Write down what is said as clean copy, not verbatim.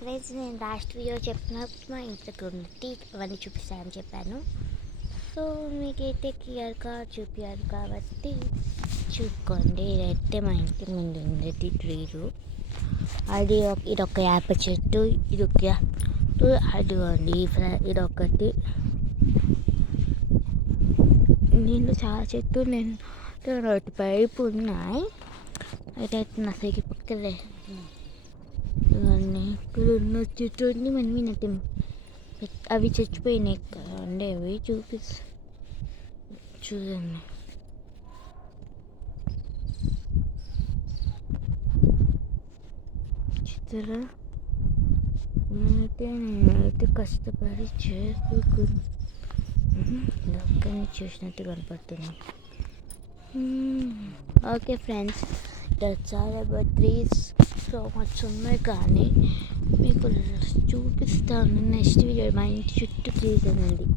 Friends, నేను last video చెప్పినప్పుడు మా ఇంట్లోకి ఉన్నట్టు అవన్నీ చూపిస్తానని చెప్పాను. సో మీకైతే క్లియర్గా చూపించారు కాబట్టి చూసుకోండి. ఇదైతే మా ఇంటి ముందు ఉండేది ట్రీలు. ఇదొక వేప చెట్టు, అదిగోండి ఇదొకటి. నేను చాలా చెట్టు రోడ్డు పైపు ఉన్నాయి. అయితే నా సైకి పక్కలే ఇవన్నీ ఇక్కడ ఉన్న చెట్టు మనవి నటి అవి చచ్చిపోయినాయి కదండి. అవి చూడండి. చిత్ర నేనైతే కష్టపడి చేసుకుని దక్కని చూసినట్టు కనపడుతుంది. ఓకే ఫ్రెండ్స్, చాలా ట్రీస్ సో మచ్ ఉన్నాయి, కానీ మీకు చూపిస్తాను నెక్స్ట్ వీడియో. మా ఇంటి చుట్టూ ట్రీస్ అనండి.